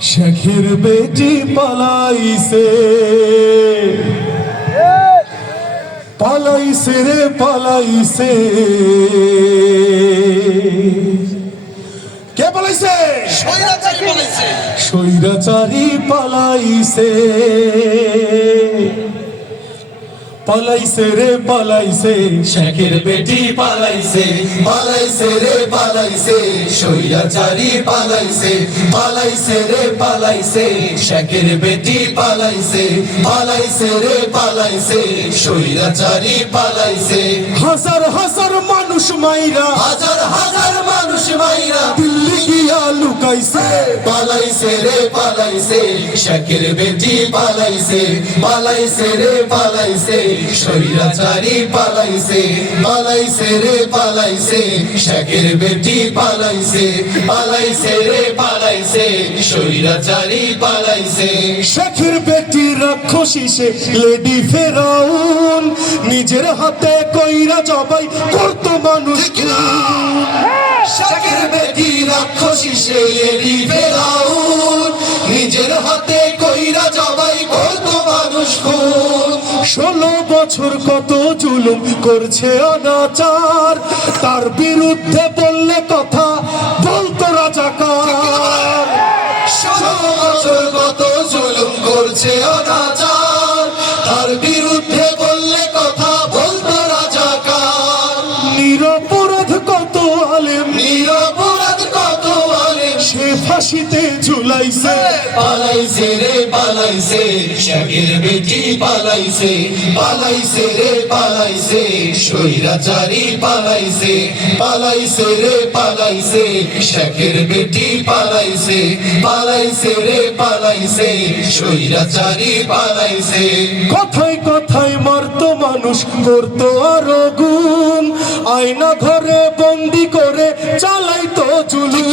শেখের বেটি পালাইছে। পালাইছে রে পালাইছে। কে পালাইছে? স্বৈরাচারী পালাইছে। পালাইছে রে পালাইছে। শেখের বেটি পালাইছে পালাইছে রে পালাইছে। সৈরাচারি পালাইছে পালাইছে রে পালাইছে। শেখের বেটি পালাইছে পালাইছে রে পালাইছে। সৈরাচারি পালাইছে। হাজার হাজার মানুষ মাইরা হাজার হাজার মানুষ মাইরা। লুকাইছে পালাইছে রে, পালাইছে। শেখের বেটি পালাইছে। পালাইছে রে, পালাইছে। সৈরাচারি পালাইছে। পালাইছে রে, পালাইছে। শেখের বেটি পালাইছে। পালাইছে রে, পালাইছে। সৈরাচারি পালাইছে। শেখের বেটি রাক্ষসী সে লেডি ফেরাউন। নিজের হাতে কইরা জবাই করতো মানুষ শেখের বেটি রাক্ষসী সেই এরি ফেরাউন? নিজের হাতে কইরা জবাই করতো মানুষ খুন। ষোলো বছর কত জুলুম করছে অনাচার। তার বিরুদ্ধে বললে কথা বলতো রাজাকার। আলেম। নিরপরাধ কত আলেম? সে ফাঁসিতে ঝুলাইছে। পালাইছে রে পালাইছে। শেখের বেটি পালাইছে পালাইছে রে পালাইছে। সৈরাচারি পালাইছে পালাইছে রে পালাইছে। শেখের বেটি পালাইছে পালাইছে রে পালাইছে। সৈরাচারি পালাইছে। কথায় কথায় মারতো মানুষ করতো আরও গুম আয়না ঘরে বন্দি করে চালাইতো জুলুম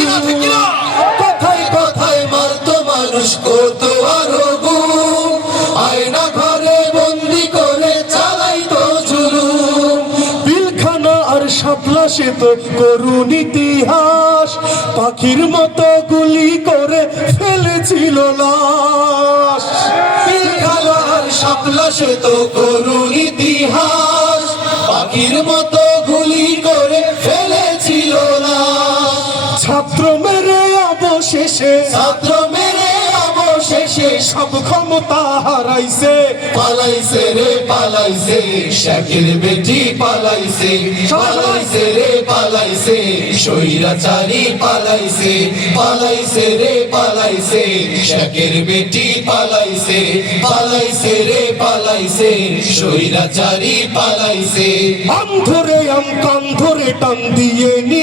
কথায় কথায় মারতো মানুষ করতো আরও আয়না ঘরে বন্দি করে চালাইতো জুলুম পিলখানা আর শাপলা সে তো করুণ ইতিহাস। পাখির মতো গুলি করে ফেলেছিল লাশ। শাপলা সে তো করুণ ইতিহাস। পাখির মতো ছাত্র মেরে অবশেষে ছাত্র মেরে অবশেষে সব ক্ষমতা হারাইছে। পালাইছে রে পালাইছে শেখের বেটি পালাইছে পালাইছে রে পালাইছে সৈরাচারি পালাইছে পালাইছে রে পালাইছে শেখের বেটি পালাইছে পালাইছে রে পালাইছে সৈরাচারি পালাইছে। অন্ধরে আম কান ধরে টান দিয়ে আয়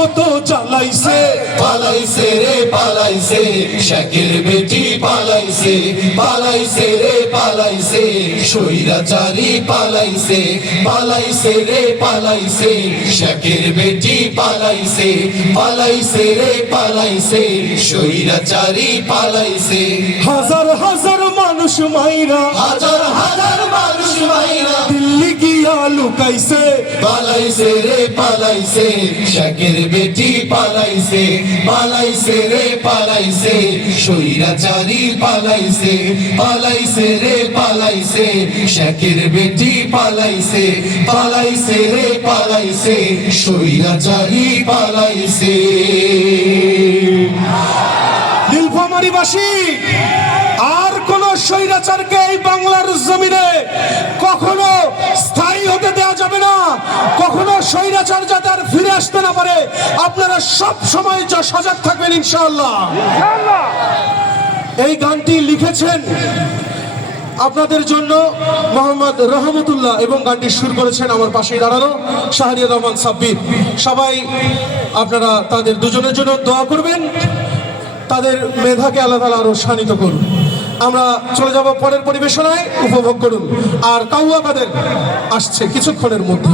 মতো জ্বালাইছে পালাইছে রে পালাইছে শেখের বেটি পালাইছে পালাইছে রে পালাইছে সৈরাচারি পালাইছে পালাইছে রে পালাইছে শেখের বেটি পালাইছে পালাইছে রে পালাইছে সৈরাচারি পালাইছে। হাজার হাজার মানুষ মাইরা। হাজার হাজার মানুষ মাইরা। দিল্লি গিয়া লুকাইছে। পালাইছে রে পালাইছে। শেখের বেটি পালাইছে পালাইছে রে পালাইছে। সৈরাচারি পালাইছে পালাইছে রে পালাইছে। শেখের বেটি পালাইছে পালাইছে রে পালাইছে। সৈরাচারি পালাইছে। নীলফামারীবাসী আর কোন স্বৈরাচারকে এই বাংলার জমিনে কখনো স্থায়ী হতে দেওয়া যাবে না। কখনো স্বৈরাচার যাতে আর ফিরে আসতে না পারে। আপনারা সব সময় যা সজাগ থাকবেন ইনশাআল্লাহ। এই গানটি লিখেছেন আপনাদের জন্য মোহাম্মদ রহমতুল্লাহ এবং গানটি সুর করেছেন আমার পাশে দাঁড়ানো শাহরিয়া রহমান সাব্বির। সবাই আপনারা তাদের দুজনের জন্য দোয়া করবেন। তাদের মেধাকে আল্লাহ তালা আরও শানিত করুন। আমরা চলে যাব পরের পরিবেশনায়, উপভোগ করুন। আর কাউয়া কাদের আসছে কিছুক্ষণের মধ্যে